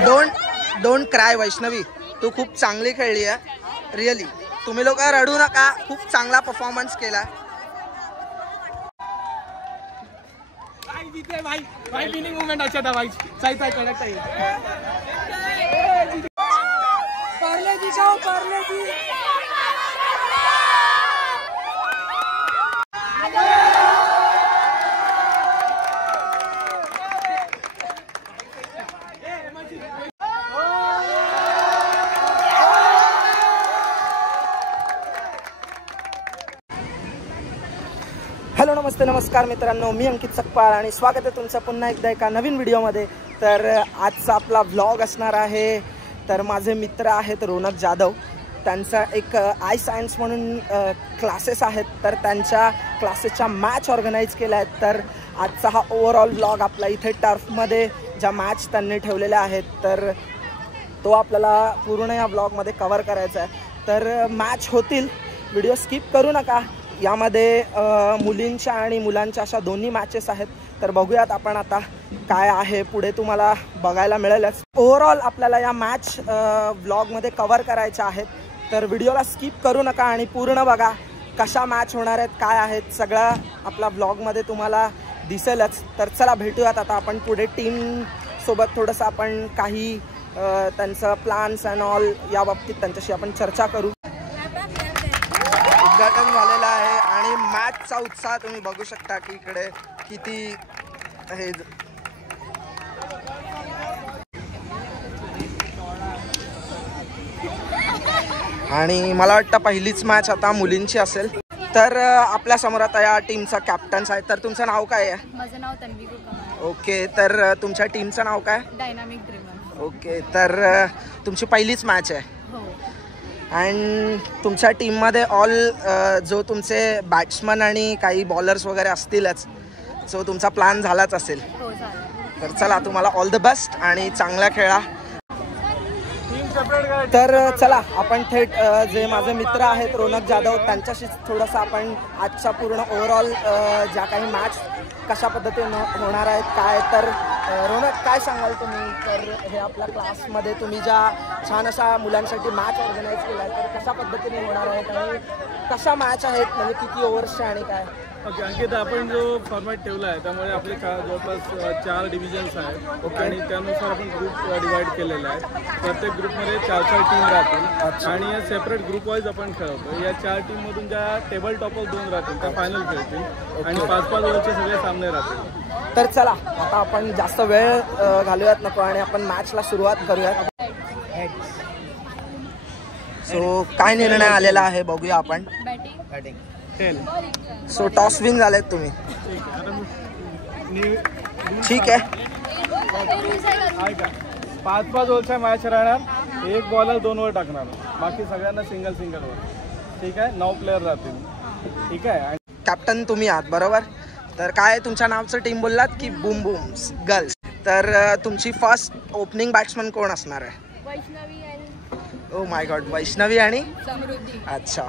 Don't cry Vaishnavi, तू खूप चांगली खेळली आहे रिअली. तुम्ही लोक रडू नका, खूप चांगला परफॉर्मन्स केला. भाई विनिंग मोमेंट अच्छा था भाई, सही था करेक्ट है. पार्ले जी जाओ, पार्ले जी. हॅलो नमस्ते नमस्कार मित्रांनो, मी अंकित सकपाळ आणि स्वागत आहे तुमचं पुन्हा एकदा एका नवीन व्हिडिओमध्ये. तर आजचा आपला व्लॉग असणार आहे. तर माझे मित्र आहेत रोनक जाधव, त्यांचा एक आय सायन्स म्हणून क्लासेस आहेत, तर त्यांच्या क्लासेसच्या मॅच ऑर्गनाईज केल्या आहेत. तर आजचा हा ओव्हरऑल व्लॉग आपला इथे टर्फमध्ये ज्या मॅच त्यांनी ठेवलेल्या आहेत, तर तो आपल्याला पूर्ण या व्लॉगमध्ये कवर करायचा आहे. तर मॅच होतील, व्हिडिओ स्किप करू नका. यामध्ये मुलींच्या आणि मुलांच्या अशा दोन्ही मॅचेस आहेत. तर बघूयात आपण आता काय आहे पुढे, तुम्हाला बघायला मिळेलच. ओव्हरऑल आपल्याला या मॅच व्लॉगमध्ये कवर करायच्या आहेत. तर व्हिडिओला स्किप करू नका आणि पूर्ण बघा, कशा मॅच होणार आहेत, काय आहेत, सगळं आपला व्लॉगमध्ये तुम्हाला दिसेलच. तर चला भेटूयात आता आपण पुढे. टीमसोबत थोडंसं आपण काही त्यांचं प्लॅन्स अँड ऑल या बाबतीत त्यांच्याशी आपण चर्चा करू. उद्घाटन झालेलं आहे आणि मॅचचा उत्साह तुम्ही बघू शकता की इकडे किती आहे. आणि मला वाटतं पहिलीच मॅच आता मुलींची असेल. तर आपल्या समोर आता या टीमचा कॅप्टन्स आहे. तर तुमचं नाव काय आहे? माझं नाव तन्वी गुप्ता. ओके, तर तुमच्या टीमचं नाव काय? Dynamic dreamer. ओके, तर तुमची पहिलीच मॅच आहे. हो. अँड तुमच्या टीममध्ये ऑल जो तुमचे बॅट्समन आणि काही बॉलर्स वगैरे असतीलच, सो तुमचा प्लॅन झालाच असेल. हो झालं. तर चला, तुम्हाला ऑल द बेस्ट आणि चांगला खेळा. तर चला आपण थेट जे माझे मित्र आहेत रोनक जाधव, त्यांच्याशीच थोडंसं आपण आजच्या पूर्ण ओव्हरऑल ज्या काही मॅच कशा पद्धतीने होणार आहेत काय. तर रोनक काय सांगाल तुम्ही? तर हे आपल्या क्लासमध्ये तुम्ही ज्या छान अशा मुलांसाठी मॅच ऑर्गनाईज केल्या आहेत, तर कशा पद्धतीने होणार आहेत आणि कशा मॅच आहेत, म्हणजे किती ओव्हर्सच्या आणि काय? ओके अंकित, आपण जो फॉर्मॅट ठेवला आहे त्यामुळे आपले जवळपास 4 डिव्हिजन्स आहेत आणि त्यानुसार आपण ग्रुप डिवाइड केलेले आहेत. प्रत्येक ग्रुपमध्ये 4 टीम राहतील आणि या सेपरेट ग्रुप वाईज आपण खेळतो. या 4 टीममधून ज्या टेबल टॉपर 2 राहतील त्या फायनल खेळतील आणि 5-5 ओव्हरचे सगळे सामने राहतील. तर चला आता आपण जास्त वेळ घालूयात नको आणि आपण मॅचला सुरुवात करूयात. सो काय निर्णय आलेला आहे बघूया आपण. बॅटिंग. सो टॉस विन झालेत तुम्ही. ठीक आहे. 5-5 ओव्हरच्या मॅच राहणार. एक बॉलर 2 ओव्हर टाकणार, बाकी सगळ्यांना सिंगल ओव्हर. ठीक आहे, 9 प्लेयर राहतील. ठीक आहे. कॅप्टन तुम्ही आहात बरोबर. तर काय तुमच्या नावचं टीम बोललात की बूम बूम गर्ल्स. तर तुमची फर्स्ट ओपनिंग बॅट्समन कोण असणार आहे? वैष्णवी आणि ओ माय गॉड, वैष्णवी आणि समृद्धी. अच्छा,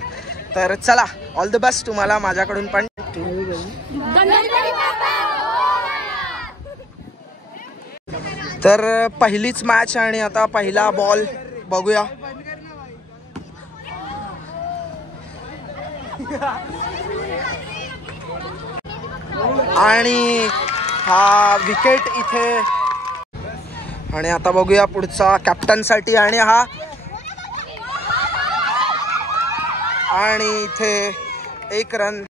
तर चला ऑल द बेस्ट तुम्हाला माझ्याकडून पण. तर पहिलीच मॅच आणि आता पहिला बॉल बघूया. आणि हा विकेट इथे. आणि आता बघूया पुढचा कॅप्टनसाठी. आणि इथे 1 रन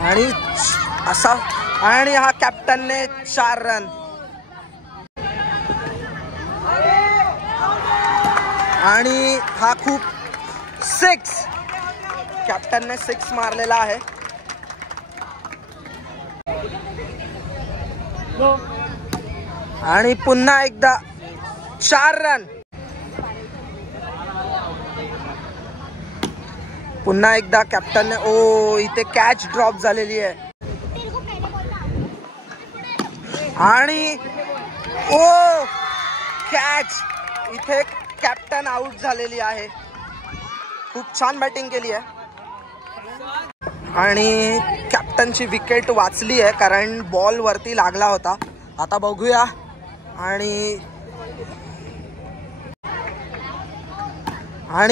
आणि असा. आणि हा कॅप्टनने 4 रन. आणि हा खूप 6. कॅप्टनने 6 मारलेला आहे. आणि पुन्हा एकदा 4 रन. पुन्हा एकदा कॅप्टनने. ओ, इथे कॅच ड्रॉप झालेली आहे. आणि ओ कॅच. इथे कॅप्टन आउट झालेली आहे. खूप छान बॅटिंग केली आहे आणि कॅप्टनची विकेट वाचली आहे कारण बॉल वरती लागला होता आता बघूया. आणि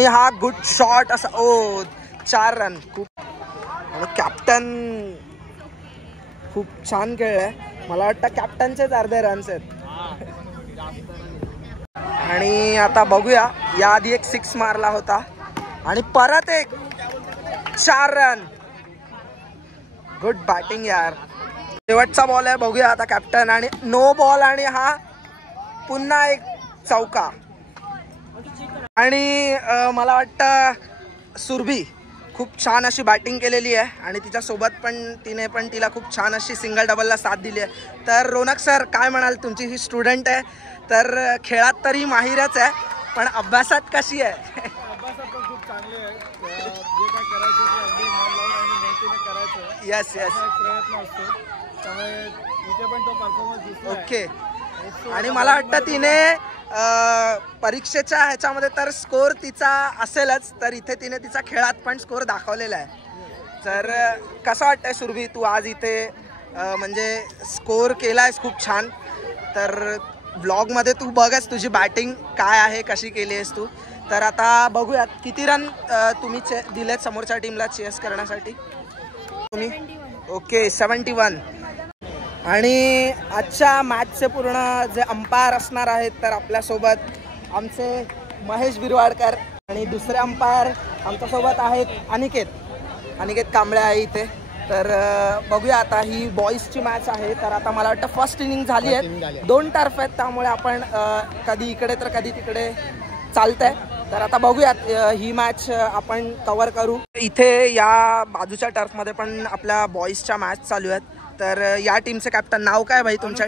हा गुड शॉट असा. ओ 4 रन. खूप. आणि कॅप्टन खूप छान खेळलाय. मला वाटतं कॅप्टनचेच अर्धे रन्स आहेत. आणि आता बघूया, याआधी एक 6 मारला होता आणि परत एक 4 रन. गुड बॅटिंग यार. शेवटचा बॉल आहे, बघूया आता कॅप्टन. आणि नो बॉल आणि हा पुन्हा एक चौका. आणि मला वाटतं सुरभी खूप छान अशी बॅटिंग केलेली आहे आणि तिच्यासोबत तिने पण तिला खूप छान अशी सिंगल डबलला साथ दिली आहे. तर रोनक सर काय म्हणाल, तुमची ही स्टुडंट आहे तर खेळात तरी माहिरच आहे, पण अभ्यासात कशी आहे? अभ्यासात पण खूप चांगली आहे. जे काय करायचं ते अगदी मन लावून आणि मेहनतीने करायचं. येस प्रयत्न असतो, त्यामुळे इथे पण तो परफॉर्मन्स दिसतो. ओके. आणि मला वाटतं तिने परीक्षेच्या ह्याच्यामध्ये तर स्कोर तिचा असेलच, तर इथे तिने तिचा खेळात पण स्कोर दाखवलेला आहे. तर कसं वाटतंय सुरभी, तू आज इथे म्हणजे स्कोर केला आहेस खूप छान. तर ब्लॉगमध्ये तू बघच तुझी बॅटिंग काय आहे, कशी केली आहेस तू. तर आता बघूयात किती रन तुम्ही दिलेत समोरच्या टीमला चेस करण्यासाठी तुम्ही. ओके 71. आणि आजच्या मॅचचे पूर्ण जे अंपायर असणार आहेत तर आपल्यासोबत आमचे महेश बिरवाडकर आणि दुसरे अंपायर आमच्यासोबत आहेत अनिकेत कांबळे आहे इथे. तर बघूया आता, ही बॉईजची मॅच आहे. तर आता मला वाटतं फर्स्ट इनिंग झाली आहे. 2 टर्फ आहेत, त्यामुळे आपण कधी इकडे तर कधी तिकडे चालतंय. तर आता बघूयात ही मॅच आपण कव्हर करू. इथे या बाजूच्या टर्फमध्ये पण आपल्या बॉईजच्या मॅच चालू आहेत. तर या टीमचं कॅप्टन नाव काय भाई तुमच्या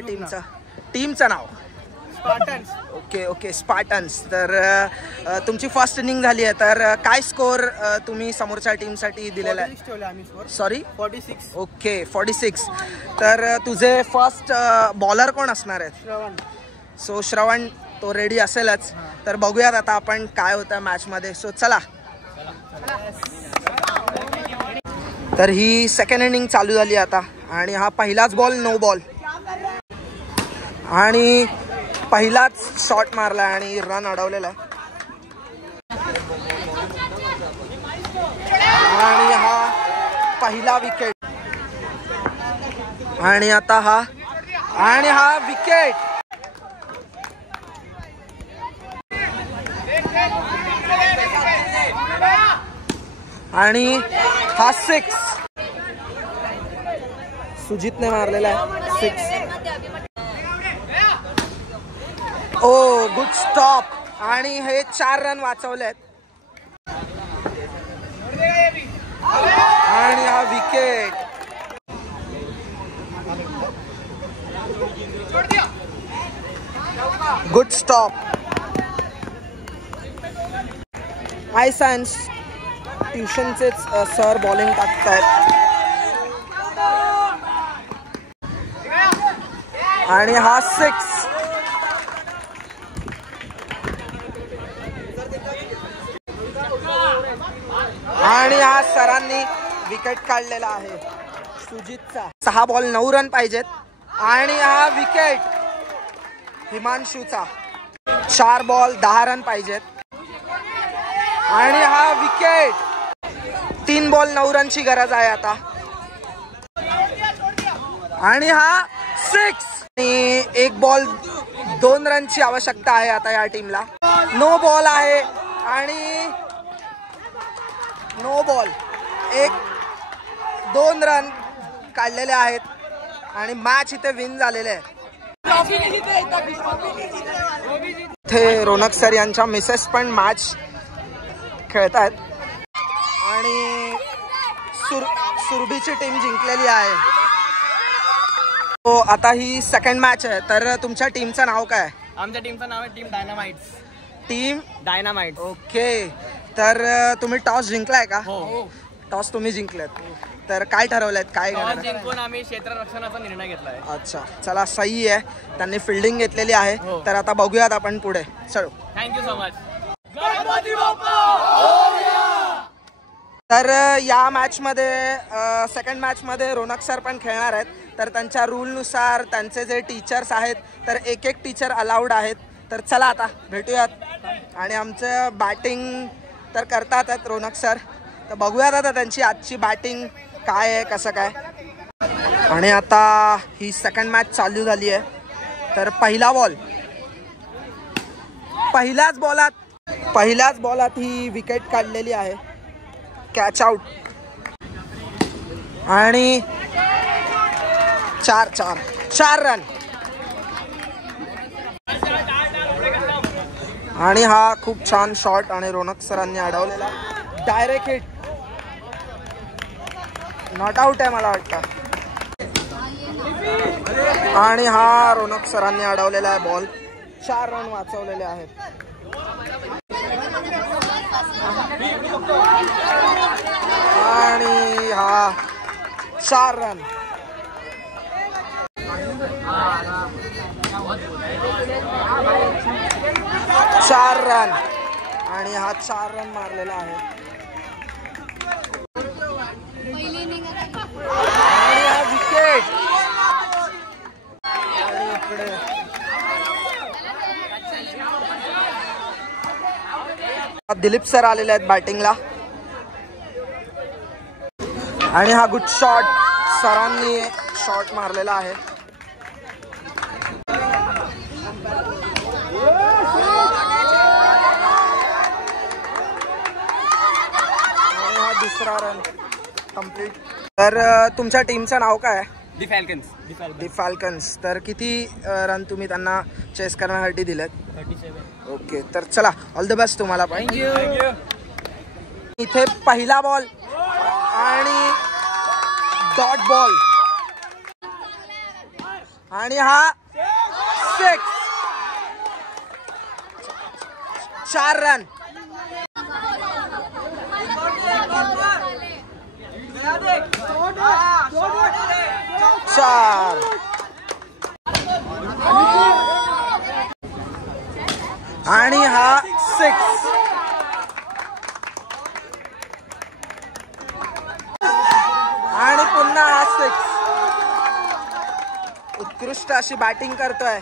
टीमचं नाव? स्पार्टन्स. Okay Spartans. तर तुमची फर्स्ट इनिंग झाली आहे, तर काय स्कोर तुम्ही समोरच्या टीमसाठी दिलेला आहे? सॉरी 46. ओके 46. तर तुझे फर्स्ट बॉलर कोण असणार आहेत? सो श्रवण तो रेडी असेलच. तर बघूयात आता आपण काय होतं मॅचमध्ये. सो चला. तर ही सेकंड इनिंग चालू झाली आता आणि हा पहिलाच बॉल नो बॉल आणि पहिलाच शॉट मारला आणि रन अडवलेला आहे. आणि हा पहिला विकेट आणि आता हा विकेट. आणि हा 6 सुजितने मारलेला आहे 6. Oh good stop. आणि हे 4 रन वाचवलेत आणि हा विकेट. Good stop. आय सायन्स ट्युशनचेच सर बॉलिंग टाकतायत. आणि हा 6. आणि हा सरांनी विकेट काढलेला आहे सुजितचा. 6 बॉल 9 रन पाहिजेत आणि हा विकेट हिमांशूचा. 4 बॉल 10 रन पाहिजेत आणि हा विकेट. 3 बॉल 9 रनची गरज आहे आता आणि हा 6. आणि 1 बॉल 2 रनची आवश्यकता आहे आता या टीमला. नो बॉल आहे आणि नो बॉल. 1-2 रन काढलेले आहेत आणि मॅच इथे विन झालेले आहे. इथे रोनक सर यांच्या मिसेस पण मॅच खेळत आहेत आणि सुरभीची टीम जिंकलेली आहे. तो आता ही सेकंड मॅच आहे. तर तुमच्या टीमचं नाव काय? आमच्या टीमचं नाव आहे team dynamites. Team dynamites. Okay. तर तुम्ही टॉस जिंकलाय का? हो. टॉस तुम्ही जिंकलेत. तर काय ठरवलंय, काय टॉस जिंकून आम्ही क्षेत्ररक्षणाचा निर्णय घेतलाय. अच्छा चला, सही आहे. त्यांनी फिल्डिंग घेतलेली आहे. तर आता बघूयात आपण पुढे. चलो, थँक्यू सो मच. तर या मॅचमध्ये सेकंड मॅचमध्ये रोनक सर पण खेळणार आहेत. तर त्यांच्या रूलनुसार त्यांचे जे टीचर्स आहेत तर एक एक टीचर अलाउड आहेत. तर चला आता भेटूयात. आणि आमचं बॅटिंग तर करतात आहेत रोनक सर. तर बघूयात आता त्यांची आजची बॅटिंग काय आहे, कसं काय. आणि आता ही सेकंड मॅच चालू झाली आहे. तर पहिला बॉल, पहिल्याच बॉलात ही विकेट काढलेली आहे, कॅच आउट. आणि 4 रन. आणि हा खूप छान शॉट आणि रोनक सरांनी अडवलेला, डायरेक्ट हिट, नॉट आउट आहे मला वाटतं. आणि हा रोनक सरांनी अडवलेला आहे बॉल. 4 रन वाचवलेले आहेत. आणि हा 4 रन. आणि हा 4 रन मारलेला आहे. आणि हा विकेट. आणि इकडे दिलीप सर आलेले आहेत बॅटिंगला. आणि हा गुड शॉट, सरांनी शॉट मारलेला आहे. आणि हा दुसरा रन कंप्लीट. तर तुमच्या टीमचं नाव काय आहे? दी फॅल्कन्स. तर किती रन तुम्ही त्यांना चेस करण्यासाठी दिलेत? 37. ओके, तर चला ऑल द बेस्ट तुम्हाला पण. इथे पहिला बॉल आणि डॉट बॉल. आणि हा 6. 4 रन. आणि हा 6. आणि पुन्हा हा 6. उत्कृष्ट अशी बॅटिंग करतोय.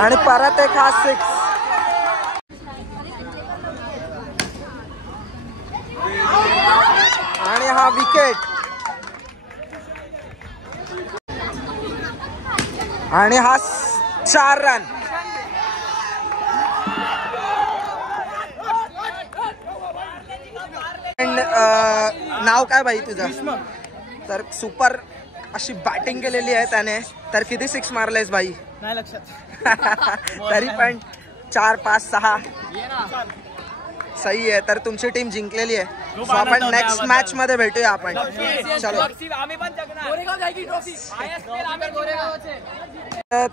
आणि परत एक हा 6. आणि हा विकेट. आणि हा 4 रन. नाव काय भाई तुझं? तर सुपर अशी बॅटिंग केलेली आहे त्याने. तर किती 6 मारलेस भाई? नाही लक्षात. तरी पण 4, 5, 6 सही आहे. तर तुमची टीम जिंकलेली आहे. सो आपण नेक्स्ट मॅच मध्ये भेटूया आपण. चलो.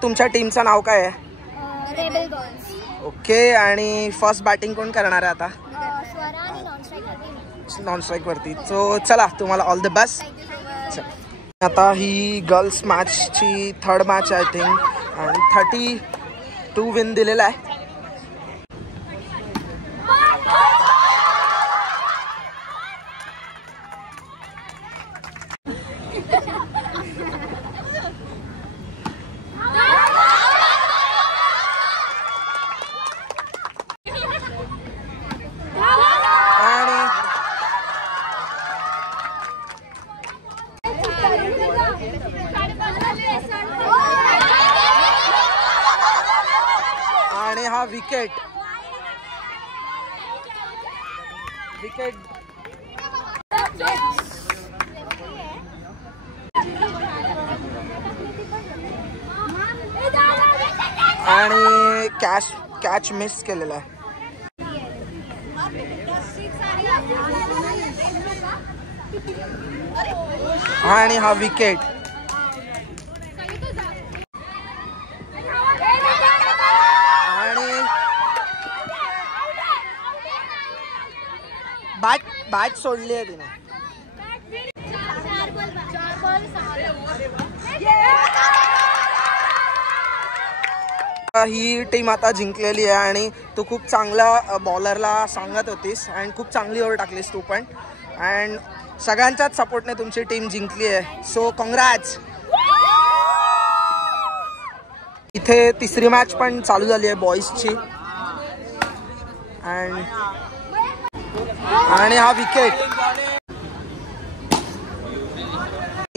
तुमच्या टीमचं नाव काय आहे? ओके. आणि फर्स्ट बॅटिंग कोण करणार आहे आता? नॉन स्ट्राईक वरती. सो चला तुम्हाला ऑल द बेस्ट. आता ही गर्ल्स मॅचची 3rd मॅच आय थिंक. आणि 32 विन दिलेला आहे. आणि हा विकेट. आणि कॅच मिस केलेला आहे. आणि हा विकेट. आणि बॅट सोडली आहे तिने. ही टीम आता जिंकलेली आहे आणि तू खूप चांगला बॉलरला सांगत होतीस अँड खूप चांगली ओव्हर टाकलीस तू पण अँड सगळ्यांच्याच सपोर्टने तुमची टीम जिंकली आहे. सो कॉंग्रॅट्स. इथे तिसरी मॅच पण चालू झाली आहे बॉईजची आणि हा विकेट,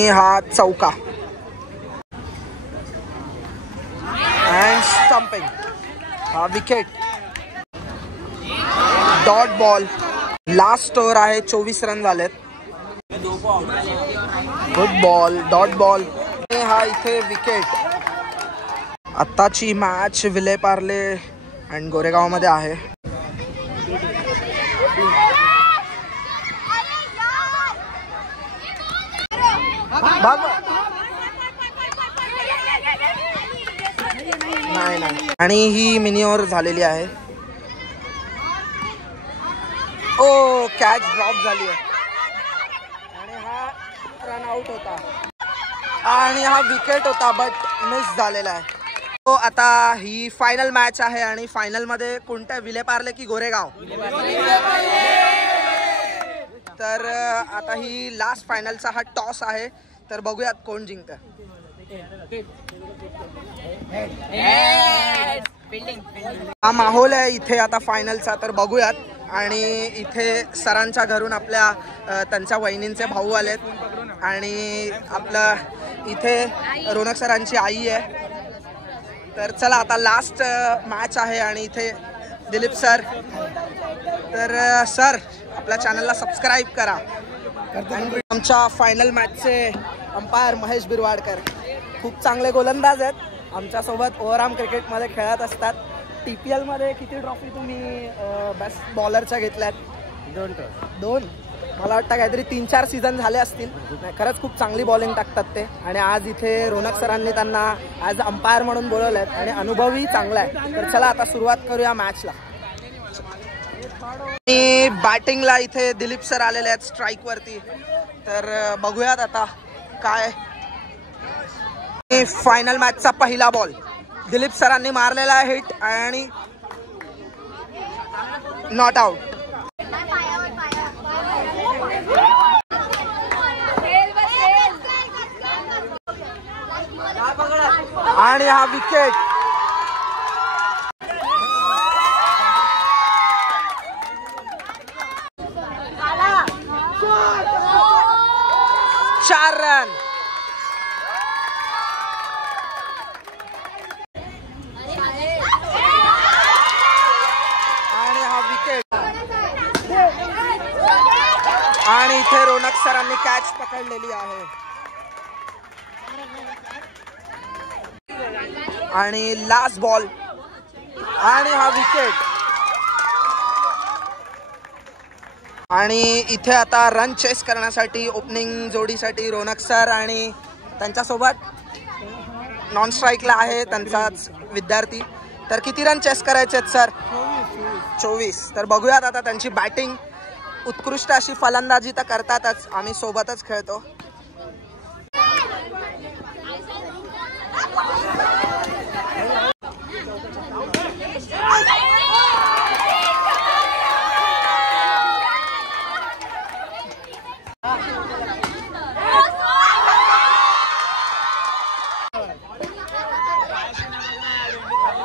हा चौका अँड स्टंपिंग, हा wicket, dot ball. Last over आहे, 24 रन झालेत. गुड बॉल, डॉट बॉल, हा इथे विकेट. आत्ताची मॅच विले पार्ले अँड गोरेगाव मध्ये आहे. नाही आणि ही मिनी ओव्हर झालेली आहे. ओ कॅच ड्रॉप झाली आहे आणि हा रन आउट होता आणि हा विकेट होता बट मिस झालेला आहे. तो आता ही फायनल मॅच आहे आणि फायनल मध्ये कोणत्या विले पार्ले की गोरेगाव. तर आता ही लास्ट फायनलचा हा टॉस आहे तर बघूयात कोण जिंकतं. हा माहोल आहे इथे आता फायनलचा तर बघूयात. आणि इथे सरांच्या घरून आपल्या त्यांच्या वहिनींचे भाऊ आलेत आणि आपलं इथे रोनक सरांची आई आहे. तर चला आता लास्ट मॅच आहे आणि इथे दिलीप सर. तर सर आपल्या चॅनलला सबस्क्राईब करा. आमच्या फायनल मॅचचे अंपायर महेश बिरवाडकर खूप चांगले गोलंदाज आहेत. आमच्यासोबत ओव्हरआर्म क्रिकेटमध्ये खेळत असतात. TPL मध्ये किती ट्रॉफी तुम्ही बेस्ट बॉलरच्या घेतल्यात? 2. मला वाटतं काहीतरी 3-4 सीझन झाले असतील. खरंच खूप चांगली बॉलिंग टाकतात ते आणि आज इथे रोनक सरांनी त्यांना ॲज अंपायर म्हणून बोलवलं आहे आणि अनुभवही चांगला आहे. तर चला आता सुरुवात करूया मॅचला. आणि बॅटिंगला इथे दिलीप सर आलेले आहेत स्ट्राईक वरती. तर बघूयात आता काय. फायनल मॅचचा पहिला बॉल दिलीप सरांनी मारलेला आहे हिट आणि नॉट आउट. आणि हा विकेट. चार रन. आणि हा विकेट. आणि इथे रोनक सरांनी कॅच पकडलेली आहे आणि लास्ट बॉल आणि हा विकेट. आणि इथे आता रन चेस करण्यासाठी ओपनिंग जोडीसाठी रोनक सर आणि त्यांच्यासोबत नॉन स्ट्राईकला आहे त्यांचाच विद्यार्थी. तर किती रन चेस करायचे आहेत सर? 24. तर बघूयात आता त्यांची बॅटिंग. उत्कृष्ट अशी फलंदाजी तर करतातच, आम्ही सोबतच खेळतो.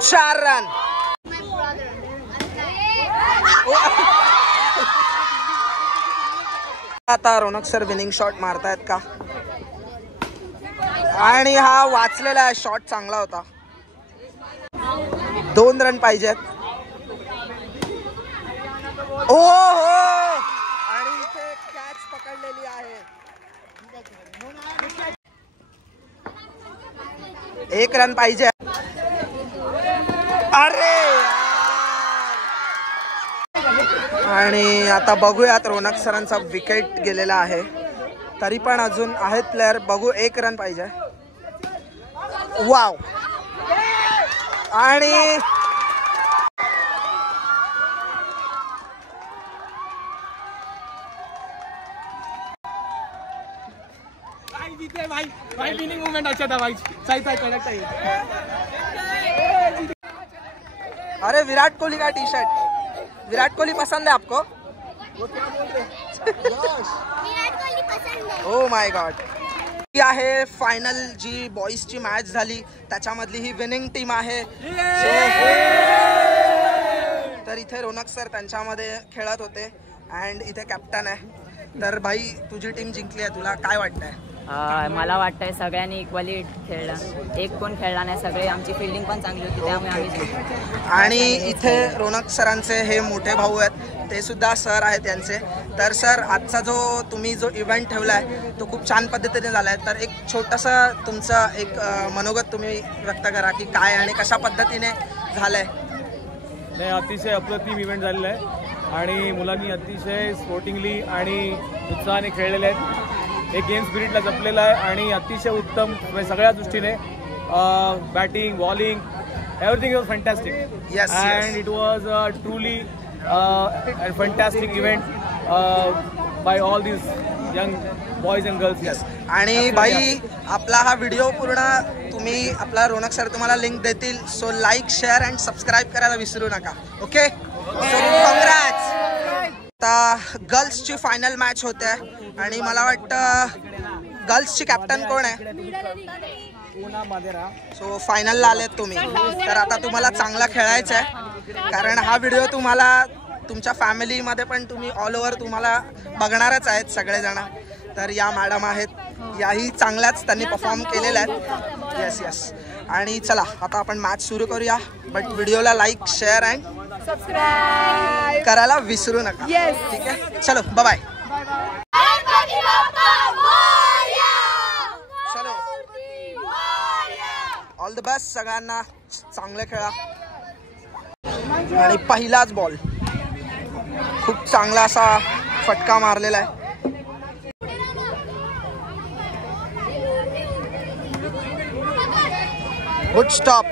चार रन. आता रोनक सर विनिंग शॉट मारतायत का? आणि हा वाचलेला शॉट चांगला होता. 2 रन पाहिजेत. ओ हो. आणि इथे कॅच पकडलेली आहे. 1 रन पाहिजे. अरे आणि आता बघूयात रोनक सरांचा विकेट गेलेला आहे तरी पण अजून आहेत प्लेयर. बघू 1 रन पाहिजे. वाव. आणि भाई विनिंग मूवमेंट अच्छा था भाई. सही था कनेक्ट है. अरे विराट कोहली का टी शर्ट, विराट कोहली पसंद है आपको? विराट कोहली पसंद है। Oh my God. ही आहे फायनल जी बॉईजची मॅच झाली त्याच्यामधली ही विनिंग टीम आहे. तर इथे रोनक सर त्यांच्यामध्ये खेळत होते अँड इथे कॅप्टन आहे. तर भाई तुझी टीम जिंकली आहे, तुला काय वाटतंय? मला वाटतंय सगळ्यांनी इक्वली खेळलं, एक कोण खेळला नाही, सगळे आमची फिल्डिंग पण चांगली होती त्यामुळे आम्ही जिंकलो. आणि इथे रोनक सरांचे हे मोठे भाऊ आहेत, ते सुद्धा सर आहेत त्यांचे. तर सर आजचा जो तुम्ही जो इव्हेंट ठेवला आहे तो खूप छान पद्धतीने झाला आहे. तर एक छोटंसं तुमचं एक मनोगत तुम्ही व्यक्त करा की काय आणि कशा पद्धतीने झालं आहे. नाही, अतिशय अप्रतिम इव्हेंट झालेला आहे आणि मुलांनी अतिशय स्पोर्टिंगली आणि उत्साहाने खेळलेले आहेत. एक गेम स्पिरिटला जपलेला आहे आणि अतिशय उत्तम सगळ्या दृष्टीने batting bowling everything was fantastic. Yes, and it was truly fantastic event by all this young boys and girls. आणि भाई आपला हा व्हिडिओ पूर्ण तुम्ही आपला रोनक सर तुम्हाला लिंक देतील, so like share and subscribe करायला विसरू नका. ओके, सो कॉंग्रॅट्स. आता गर्ल्सची फायनल मॅच होते आणि मला वाटतं गर्ल्सची कॅप्टन कोण आहे? सो फायनलला आलेत तुम्ही, तर आता तुम्हाला चांगला खेळायचं आहे कारण हा व्हिडिओ तुम्हाला तुमच्या फॅमिलीमध्ये पण तुम्ही ऑल ओव्हर तुम्हाला बघणारच आहेत सगळेजण. तर या मॅडम आहेत, याही चांगल्याच त्यांनी परफॉर्म केलेल्या आहेत. Yes yes. आणि चला आता आपण मॅच सुरू करूया, बट व्हिडिओला लाईक शेअर अँड सबस्क्राईब करायला विसरू नका. ठीक आहे, चलो बाय. चलो, ऑल द बेस्ट सगळ्यांना, चांगले खेळा. आणि पहिलाच बॉल खूप चांगला असा फटका मारलेला आहे. Good stop.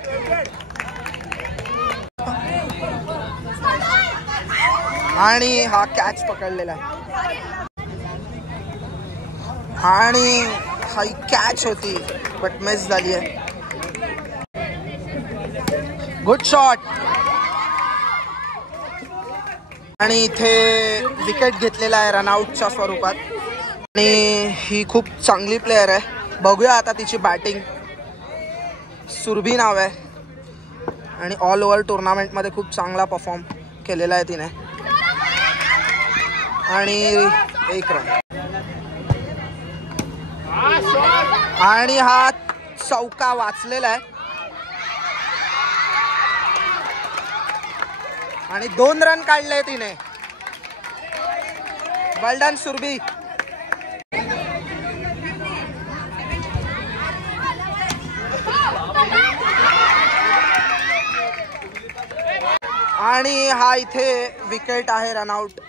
आणि हा कॅच पकडलेला आहे आणि हा कॅच होती बट मिस झाली आहे. Good shot. आणि इथे विकेट घेतलेला आहे रनआउटच्या स्वरूपात. आणि ही खूप चांगली प्लेयर आहे, बघूया आता तिची बॅटिंग. सुरभी नाव आहे आणि ऑल ओव्हर टुर्नामेंटमध्ये खूप चांगला परफॉर्म केलेला आहे तिने. आणि एक रन. आणि हा चौका वाचलेला आहे आणि 2 रन काढले तिने. वेल डन सुरभी. आणि हा इथे विकेट आहे, रनआउट.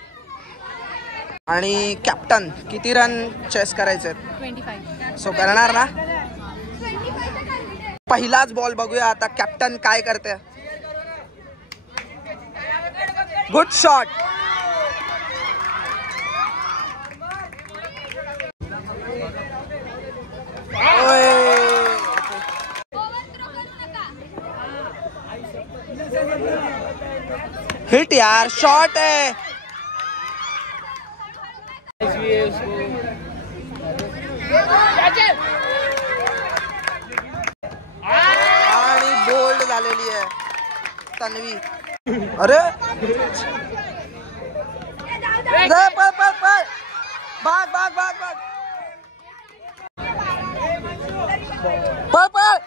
आणि कॅप्टन किती रन चेस करायचे? 25. सो करणार ना? पहिलाच बॉल बघूया आता कॅप्टन काय करते. Good shot. हिट यार, शॉट है. आणि बोल्ड झालेली आहे तन्वी. अरे पळ पळ पळ, भाग भाग भाग भाग, पळ पळ.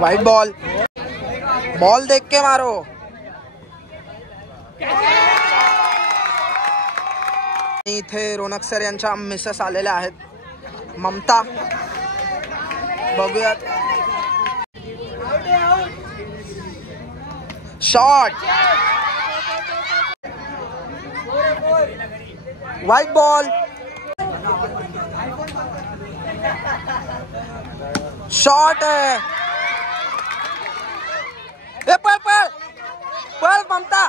वाइट बॉल, बॉल देख के मारो. इथे रोनक सर यांच्या मिसेस आलेल्या आहेत, ममता. बघूयात. शॉट, वाइट बॉल, शॉट है. पळ पळ पळ ममता.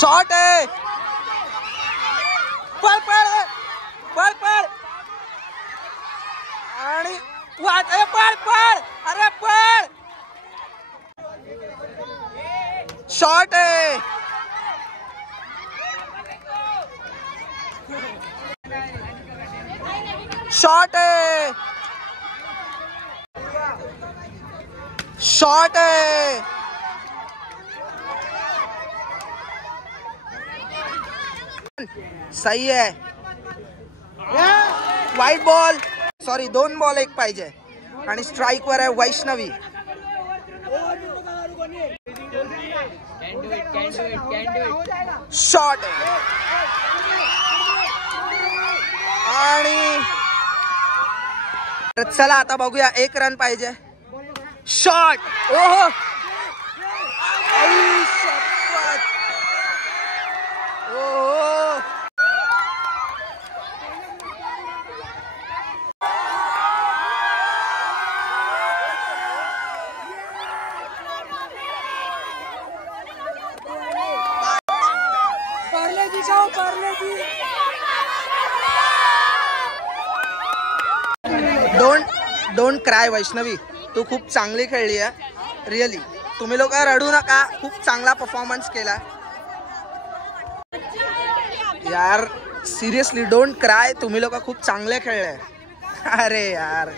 शॉट आहे. पळ पळ पळ पळ आणि वाट. पळ पळ. अरे पळ. शॉट आहे. शॉट आहे. शॉट आहे. सही आहे. White ball. सॉरी 2 बॉल 1 पाहिजे आणि स्ट्राइक वर आहे वैष्णवी. शॉट आणि चला आता बघूया 1 रन पाहिजे. शॉट. ओहो डोंट क्राय वैष्णवी, तू खूप चांगली खेळली आहे रिअली. तुम्ही लोक रडू नका, खूप चांगला परफॉर्मन्स केला यार. सिरियसली डोंट क्राय, तुम्ही लोक खूप चांगले खेळले. अरे यार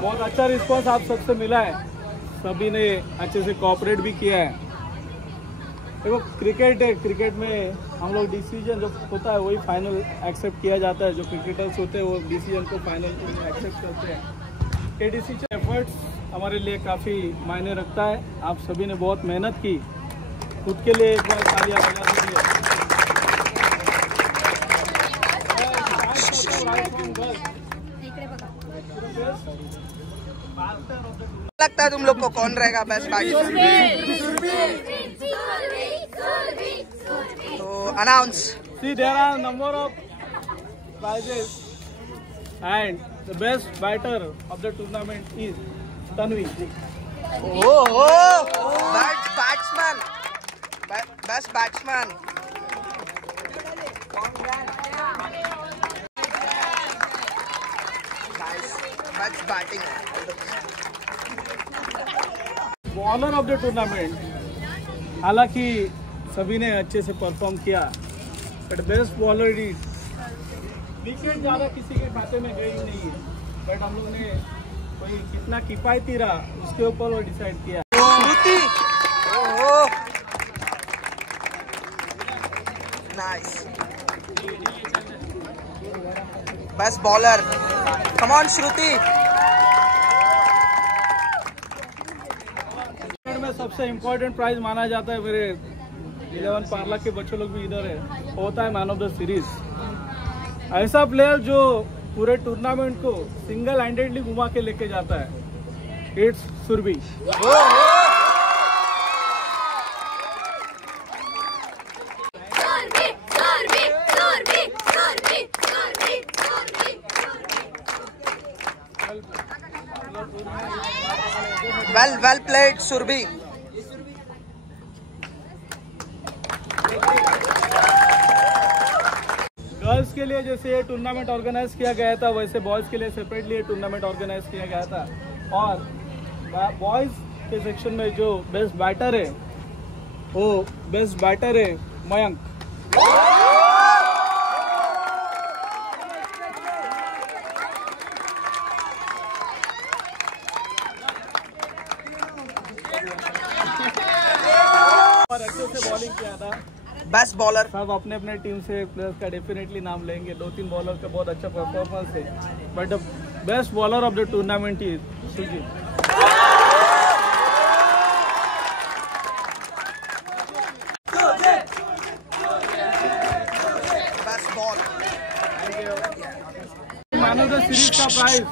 बहुत अच्छा रिस्पांस आप सबसे मिला है. सभी ने अच्छे से कोऑपरेट भी किया है. देखो क्रिकेट है, क्रिकेट में हम लोग डिसीजन जो होता है वही फाइनल एक्सेप्ट किया जाता है. जो क्रिकेटर्स होते हैं वो डिसीजन को फाइनल एक्सेप्ट करते हैं. ये डिसीजन एफर्ट्स हमारे लिए काफ़ी मायने रखता है. आप सभी ने बहुत मेहनत की. खुद के लिए एक बार तालियां बजा दीजिए. लगता है तुम लोग को कौन रहेगा बेस्ट बैट्समैन? तो announce. See, there are number of prizes and the best batter of the tournament is Tanvi. Oh, batsman, best batsman. Nice, best batting. Bowler of the tournament, हालांकि सभी ने अच्छे से परफॉर्म किया, but best bowler is wicket ज़्यादा किसी के खाते में गई नहीं है, बट हम लोग ने कोई कितना किफायती रहा उसके ऊपर वो डिसाइड किया. Shruti. Oh nice. Best bowler. Come on Shruti. में सबसे इम्पोर्टेंट प्राइज माना जाता है, मेरे 11 पार्ला के बच्चों लोग भी इधर है, होता है मैन ऑफ द सीरीज. ऐसा प्लेयर जो पूरे टूर्नामेंट को सिंगल हैंडेडली घुमा के लेके जाता है, it's Surbhi. well played Surbhi. Girls के लिए जैसे ये टूर्नामेंट ऑर्गेनाइज किया गया था, वैसे बॉयज़ के लिए सेपरेटली ये टूर्नामेंट ऑर्गेनाइज किया गया था. और बॉयज़ के सेक्शन में जो बेस्ट बैटर है वो बेस्ट बैटर है मयंक. और अच्छे से बॉलिंग किया था. Best bowler. सब अपने अपने टीम से प्लेयर्स का डेफिनेटली नाम लेंगे. 2-3 बॉलर का बहुत अच्छा परफॉर्मेंस है, but the best bowler of the tournament is Sujit. का प्राइज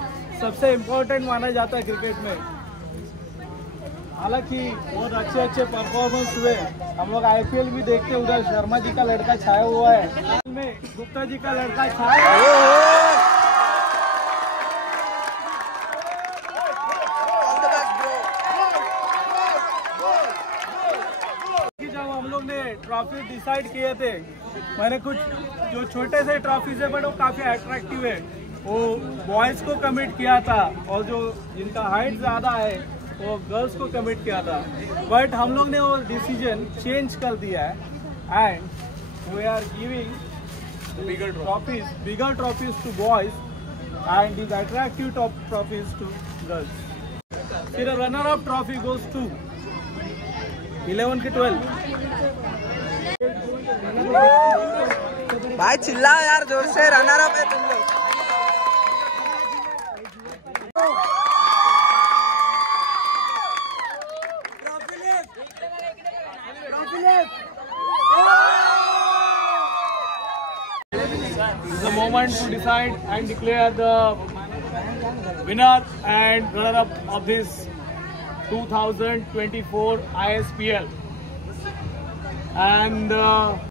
सबसे इम्पोर्टेंट माना जाता है क्रिकेट में। हालांकि बहुत अच्छे अच्छे परफॉर्मेंस हुए। हम लोग IPL भी देखते, उधर शर्मा जी का लड़का छाया हुआ है, में गुप्ता जी का लड़का छाया है। जब हम लोग ने ट्रॉफी डिसाइड किए थे, मैंने कुछ जो छोटे से ट्रॉफीज है बट वो काफी अट्रैक्टिव है, वो बॉयज को कमिट किया था, और जो जिनका हाइट ज्यादा है वो गर्ल्स को कमिट किया था। बट हम लोग ने वो डिसीजन चेंज कर दिया है and we are giving bigger trophies to boys and these attractive top trophies to girls. फिर runner up trophy goes to 11 के 12। भाई चिल्लाओ यार जोर से, रनर अप है तुम लोग। This is the moment to decide and declare the winner and runner-up of this 2024 ISPL. And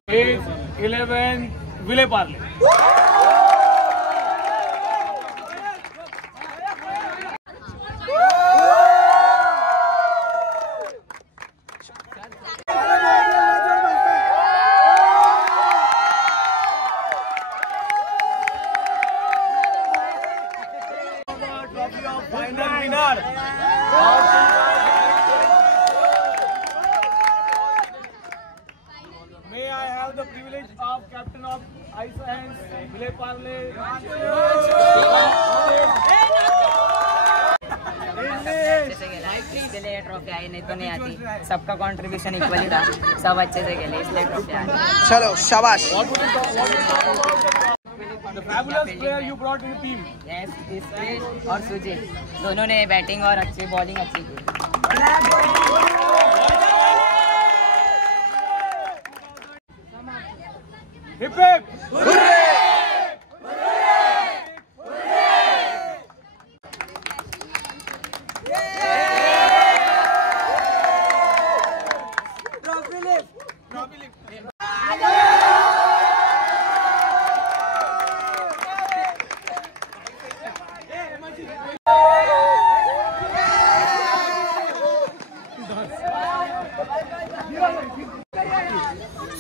is 11 Vile Parle. Final winner. May I have the privilege of captain of Ice Hands, Vile Parle. इसलिए trophy I, नहीं तो नहीं आती। सबका contribution equally था, सब अच्छे से खेले इसलिए ट्रॉफी आई। चलो शाबाश। The fabulous player you brought in the team. Yes, this और सुजीत दोनों ने बैटिंग और अच्छी बॉलिंग अच्छी की। Hip hip.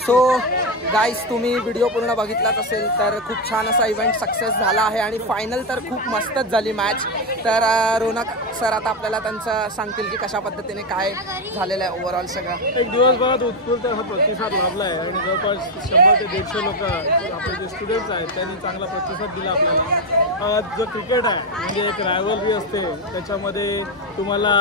सो गाईज, तुम्ही व्हिडिओ पूर्ण बघितलाच असेल तर खूप छान असा इव्हेंट सक्सेस झाला आहे आणि फायनल तर खूप मस्तच झाली मॅच। तर रोनक सर आता आपल्याला त्यांचं सांगतील की कशा पद्धतीने काय झालेलं आहे ओव्हरऑल सगळं। एक दिवसभरात उत्स्फूर्त हा प्रतिसाद लाभला आहे आणि जवळपास 100 ते 150 लोक आपले जे स्टुडंट्स आहेत त्यांनी चांगला प्रतिसाद दिला आपल्याला। जो क्रिकेट आहे म्हणजे एक रायव्हलरी असते, त्याच्यामध्ये तुम्हाला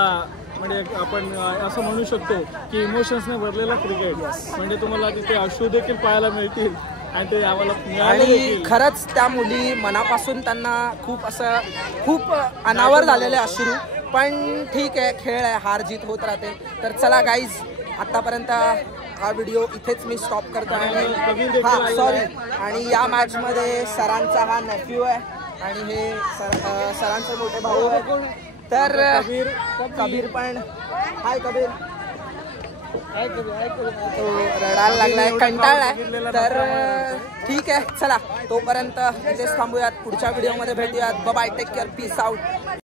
म्हणजे आपण असं म्हणू शकतो की इमोशन्सने भरलेला क्रिकेट, म्हणजे तुम्हाला तिथे अश्रू देखील पाहायला मिळतील आणि ते आम्हाला आणि खरंच त्या मुली मनापासून त्यांना खूप अनावर झालेले अश्रू, पण ठीक आहे, खेळ आहे, हार जीत होत राहते। तर चला गाईज, आतापर्यंत हा व्हिडिओ इथेच मी स्टॉप करतो आणि आणि या मॅचमध्ये सरांचा हा नेफ्यू आहे आणि हे सरांचे मोठे भाऊ आहे। तर कबीर पण, हाय कबीर, तो रडायला लागलाय, कंटाळलाय। तर ठीक आहे, चला तोपर्यंत इथेच थांबूयात, पुढच्या व्हिडिओमध्ये भेटूयात। Bye bye, take care, peace out.